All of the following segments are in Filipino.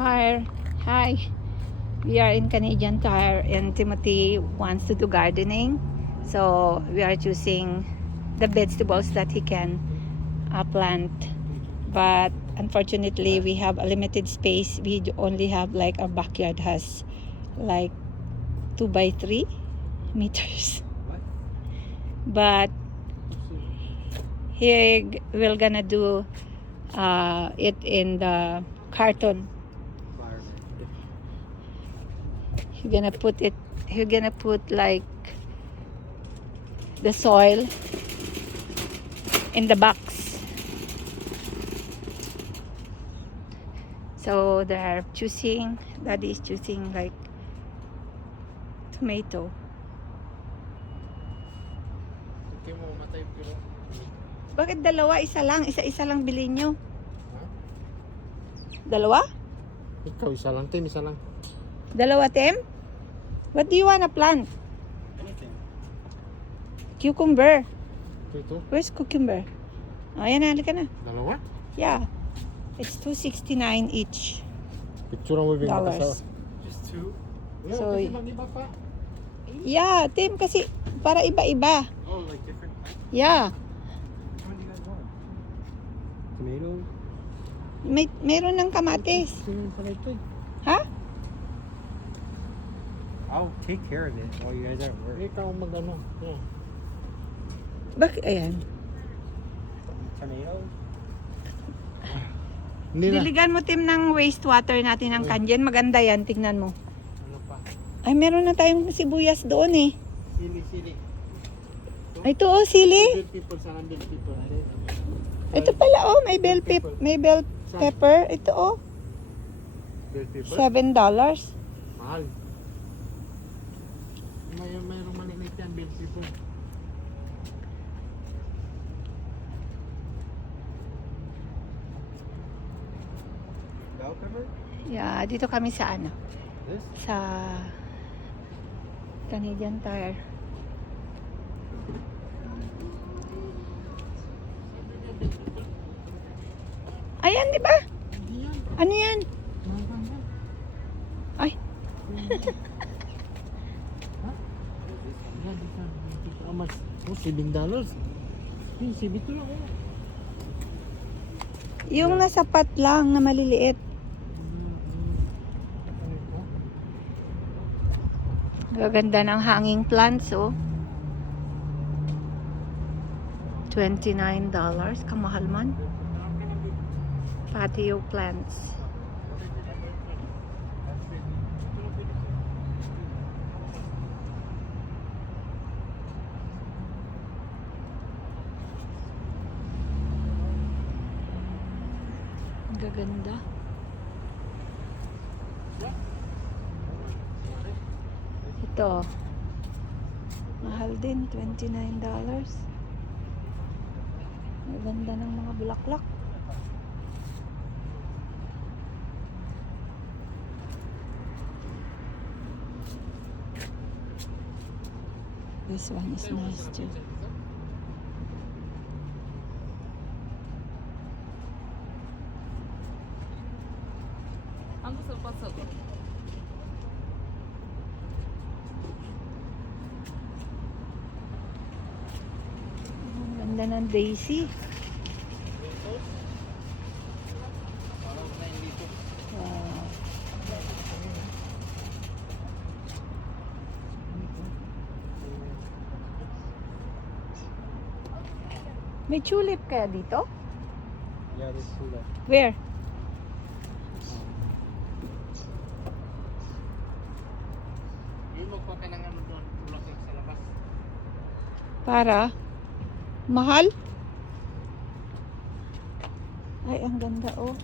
Hi. Hi. We are in Canadian Tire and Timothy wants to do gardening. So we are choosing the vegetables that he can plant. But unfortunately, we have a limited space. We only have like our backyard has like 2 by 3 meters. But we're gonna do it in the carton. You're gonna put like the soil in the box. So they're choosing, Daddy is choosing like tomato. Bakit dalawa? Isa lang. Isa-isa lang bilhin nyo. Dalawa? Ikaw isa lang, Tim, isa lang. Dalawa, Tim? What do you wanna plant? Anything. Cucumber. Ito? Where's cucumber? Oh, yan na. Halika na. Dalawa? Yeah. It's $2.69 each. Picture mo yung Dollars. Just two? Yeah, So, kasi mag-iba pa. Yeah, Tim, kasi para iba-iba. Oh, like different? Yeah. What do you guys want? Tomato? Meron ng kamatis. Tingnan pala ito eh. Ha? I'll take care of it while you guys are at work. Ikaw mag-ano. Yeah. Bakit? Ayan. Tomatoes? Hindi na. Diligan mo, Tim, ng wastewater natin ng kanyan. Maganda yan. Tignan mo. Ano pa? Ay, meron na tayong sibuyas doon eh. Sili. Ay, ito oh, sili. Bill people, sana bill people. Ito pala oh, may bell pepper. Ito oh, Bill people? $7. Mahal. Mayroong maliit yan, bill people. Bell pepper? Yeah, dito kami sa ano, This? sa Canadian Tire. Ayan, di ba? Hindi yan. Ano yan? Mahal yan. Ay, Yan, dito. How much? Oh, $7. Yung $7 lang oh. yung nasa pot lang na maliliit. Gaganda ng hanging plants, oh. $29. Kamahal man. Patio plants. Ang gaganda. Ito. Mahal din, $29. Ang ganda ng mga bulaklak. This one is nice too. Ang ganda ng daisy. Wow. May tulip kaya dito? Yeah, this is that. Where? Yung magpaka ng ano doon, bulaklak sa labas. Para? Mahal? Ay, ang ganda oh.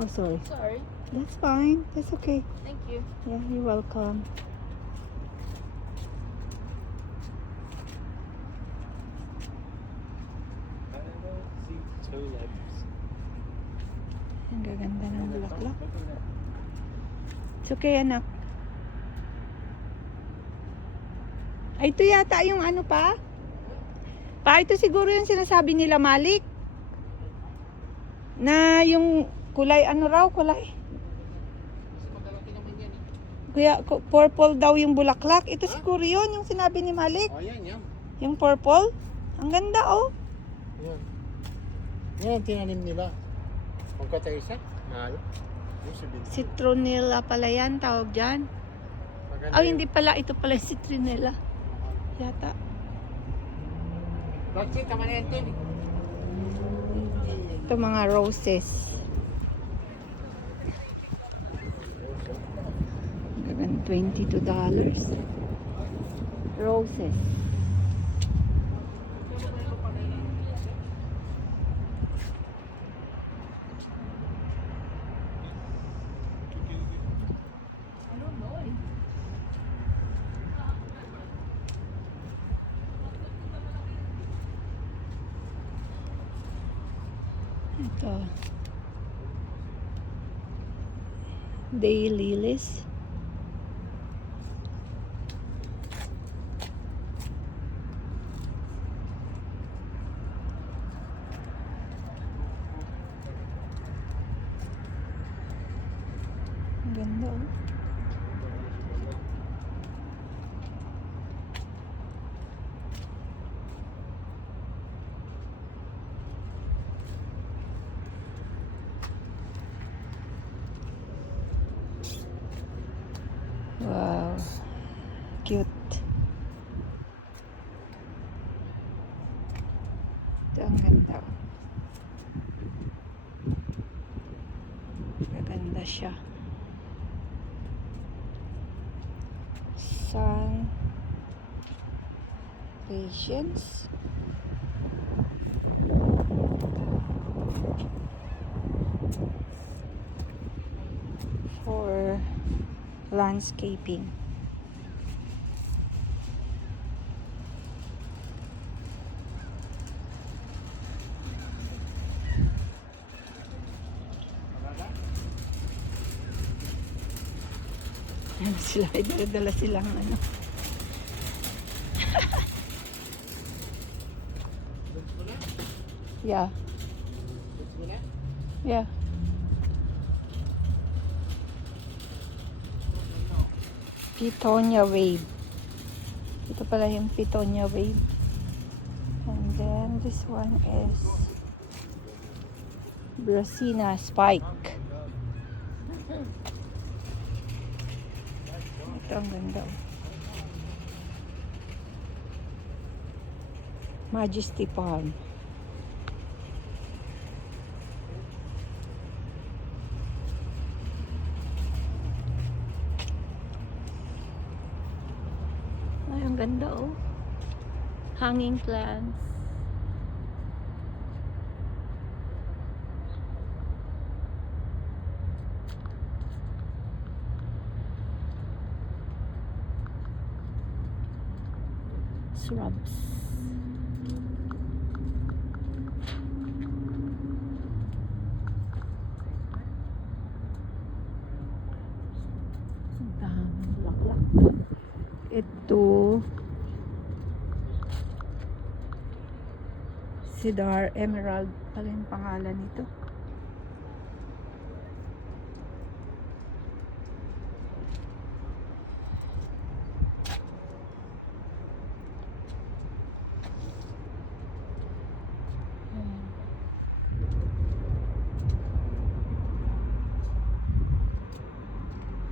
Oh, sorry. Sorry. That's fine. That's okay. Thank you. Yeah, you're welcome. I don't know. See tulips. Ang gaganda ng bulaklak. Look at that. It's okay, anak. Ay, ito yata yung ano pa? Ito siguro yung sinasabi nila, Malik. Na yung kulay, ano raw kulay? Madalaki naman yan eh. Kuya, purple daw yung bulaklak. Ito siguro yun, yung sinabi ni Malik. Oh, yan. Yung purple. Ang ganda oh. Yan. Yan ang tinanim nila. Pagkata isa, mahal. Yung sabihin. Citronella pala yan, tawag dyan. Maganda Oh, yun. hindi pala. Ito pala yung citronella. Yata. Bakit tama na yan, Tim? Ito mga roses. Gagan $22. Roses. Ito. Daylilies. Ang ganda oh. Wow. Cute. Ito ang ganda. Maganda siya. Sun. Patience. For landscaping. Ano sila, ay dala silang ano. Yeah. Yeah. Pitonia wave. Ito pala yung Pitonia wave. And then this one is Brasina spike. Ito ang ganda. Majesty palm. Ay, ang ganda oh. Hanging plants. Shrubs. Ang daming bulaklak. Ito Cedar Emerald pala yung pangalan nito.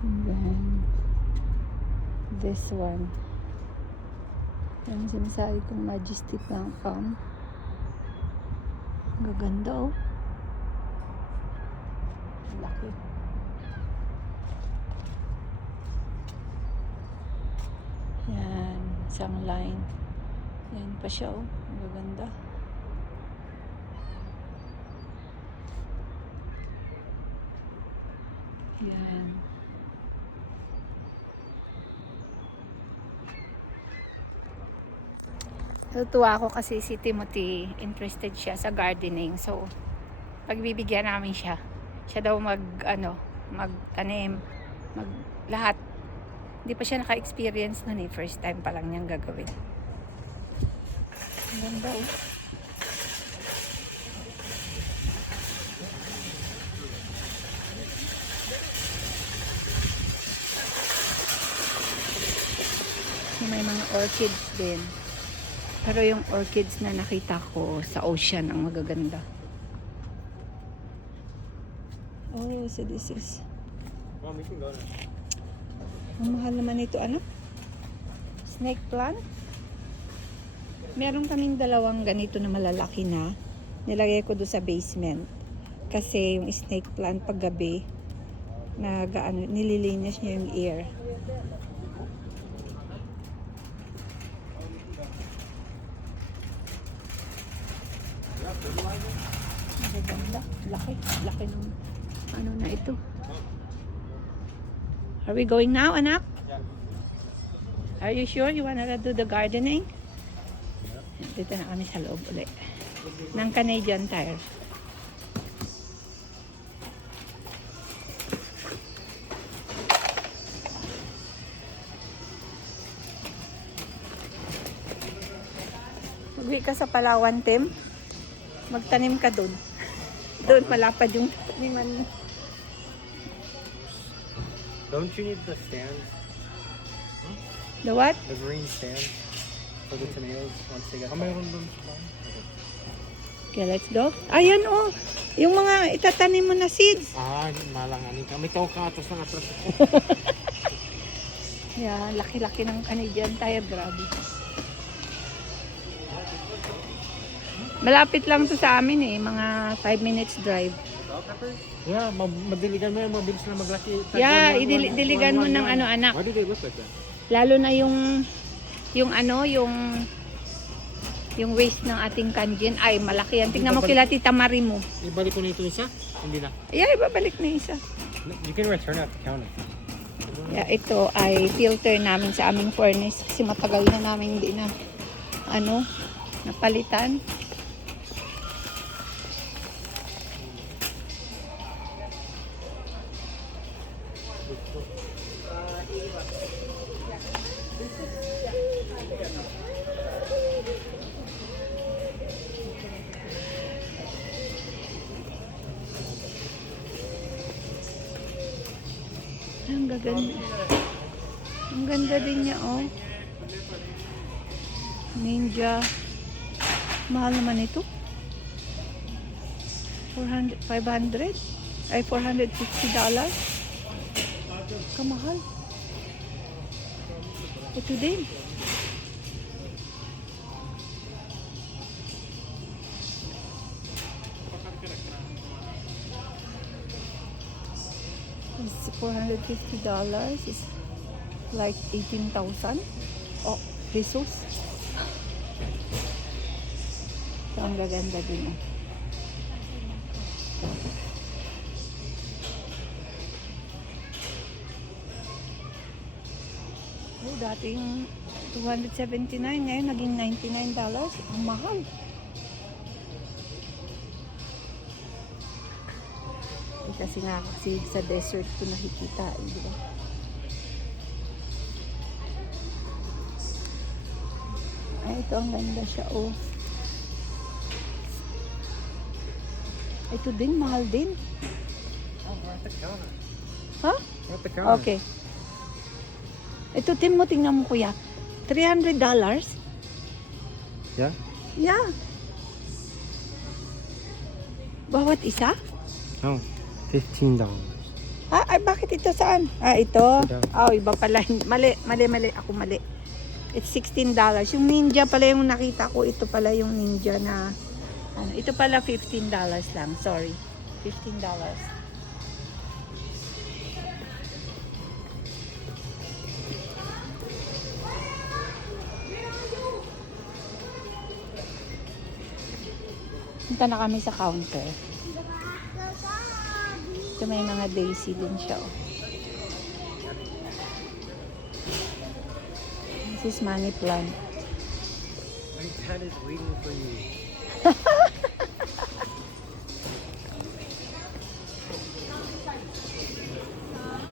And then this one. Yung sinasabi kong Majesty Palm. Ang gaganda oh. Laki. Yan, isang line. Yan pa siya oh. Ang gaganda. Yan. Natutuwa ako kasi si Timothy interested siya sa gardening. So, pagbibigyan namin siya. Siya daw magtanim, lahat. Hindi pa siya naka-experience nun eh. First time pa lang niyang gagawin. Ang ganda oh. orchids din. Pero yung orchids na nakita ko sa ocean ang magaganda. Oh, so this is... Mom, we can go now. Ang mahal naman ito, ano? Snake plant? Meron kaming dalawang ganito na malalaki na. Nilagay ko doon sa basement. Kasi yung snake plant paggabi, nililinis niya yung air. Magaganda. Laki. Laki ng ano na ito. Are we going now, anak? Are you sure you wanna do the gardening? Dito na kami sa loob ulit. Ng Canadian Tire. Mag-uwi ka sa Palawan, Tim. Magtanim ka dun. Doon malapad yung taniman mo. Don't you need the stands? The what? The green stands for the tomatoes once they get Mayroon doon sa bahay. Okay, let's go. Ayan oh. Yung mga itatanim mo na seeds. Malanganin ka. May tao ka atos na atras. Yeah, laki-laki ng Canadian Tire. Grabe. Malapit lang to sa amin eh. Mga 5 minutes drive. bell peppers? Yeah, madiligan mo yan. Mabilis na maglaki. Yeah, idiligan mo ng ano anak. Why do they look like that? Lalo na yung ano, yung waste ng ating kanjin. Ay, malaki yan. Tingnan mo kila Tita Marie mo. Ibalik ko na ito isa? Hindi na. Yeah, ibabalik na isa. You can return at the counter. Yeah, ito ay filter namin sa aming furnace kasi matagal na namin hindi na ano, napalitan. Ang gaganda. Ang ganda din niya, oh. Ninja. Mahal naman ito. 500? Ay, $450. Kamahal. Ito din. It's $450 is like 18,000 pesos. So, ang gaganda din. Oh, dating $279, ngayon naging $99. Ang mahal. Kasi nga kasi sa desert ko nakikita, di ba? Ay, ito ang ganda siya, oh. Ito din, mahal din. Oh, we're at the counter. Ha? We're at the counter. Okay. Ito, Tim mo, tingnan mo, kuya. $300? Yeah? Yeah. Bawat isa? Oh, $15. Ay, bakit ito saan? Ito. Ito. Iba pala. Mali. Ako mali. It's $16. Yung ninja pala yung nakita ko. Ito pala yung ninja na, ito pala $15 lang. Sorry. $15. Punta na kami sa counter. Ito may mga daisy din siya. Oh. This is money plant. My dad is waiting for you.